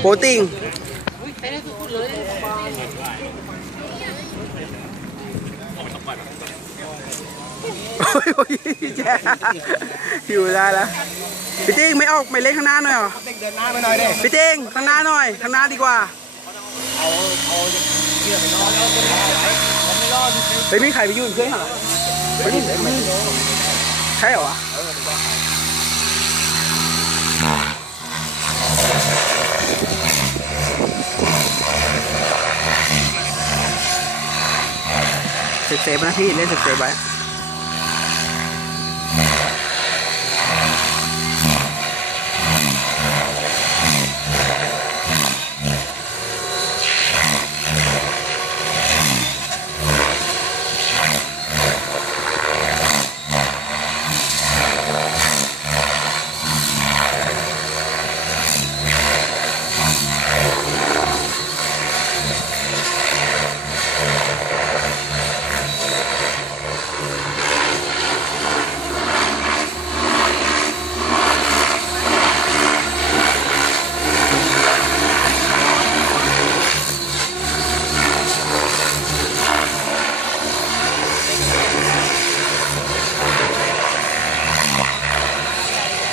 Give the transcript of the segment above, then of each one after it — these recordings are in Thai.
โปรติงโอ้ยโอ้ยแจ๊อยู่ได้แล้วพี่ติ้งไม่ออกไม่เล่นข้างหน้าหน่อยเหรอเด็กเดินหน้าไปหน่อยดิพี่ติ้งข้างหน้าหน่อยข้างหน้าดีกว่าเอาเอาเกี่ยวไปนอนแล้วก็ไม่รอดเขาไม่รอดเฮ้ยมีใครไปยุ่งเพื่อนเหรอเฮ้ยใช่เหรอวะ เซฟเซฟนะพี่เล่นเซฟเซฟไว้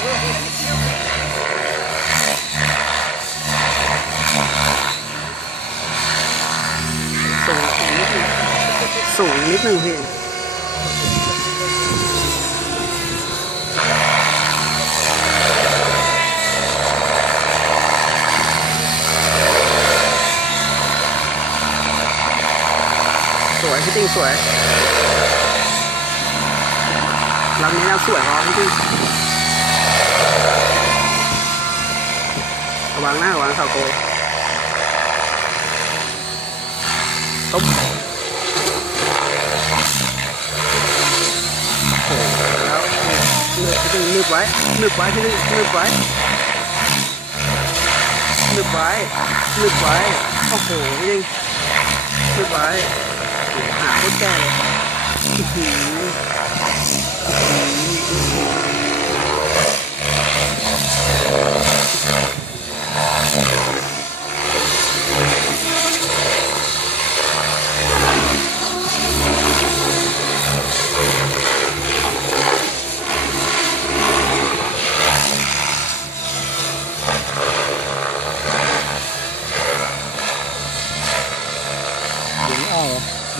สูงนิดนึงสูงนิดนึงพี่สวยพี่ติงสวยลำนี้น่าสวยพอพี่ติง ระวังหน้าระวังเสาโกต้มโอ้โหแล้วนึบนึบนึบไว้นึบไว้ที่นี่นึบไว้นึบไว้นึบไว้โอ้โหนี่นึบไว้หหาโคตรแก่เลย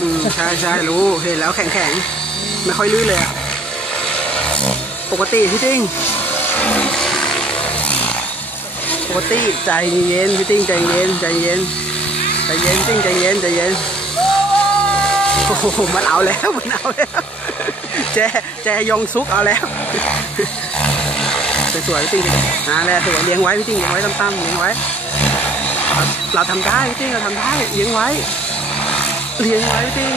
อื้อืมใช่ใช่รู้เห็นแล้วแข็งแข็งไม่ค่อยลื่นเลยอะปกติพี่ติ้งปกติใจเย็นพี่ติ้งใจเย็นใจเย็นใจเย็นพี่ติ้งใจเย็นใจเย็นโอ้โหมันเอาแล้วมันเอาแล้วแจแจยองซุกเอาแล้วสวยๆพี่ติ้งอ่าแหละสวยเลี้ยงไว้พี่ติ้งเลี้ยงไว้ตั้มๆเลี้ยงไว้ เราเราทำได้พี่ติ้งเราทำได้เลี้ยงไว้ เลี้ยงไว้พี่ติ้ง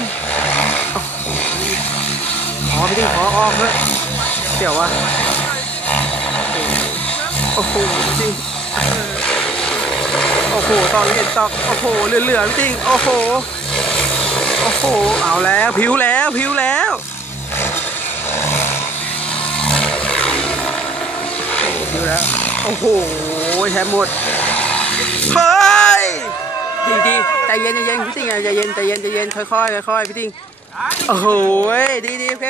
อ๋อพี่ติ้งขอออกเลยเดี๋ยววะโอ้โหพี่ติ้งโอ้โหตอนเห็นตอกโอ้โหเหลือๆพี่ติ้งโอ้โหโอ้โหเอาแล้วผิวแล้วผิวแล้วผิวแล้วโอ้โหแทบหมดเฮ้ จริงใจเย็นใจเย็นพี่ติงใจเย็นใจเย็นใจเย็นค่อยๆค่อยๆพี่ติงโอ้โหดีดีโอเค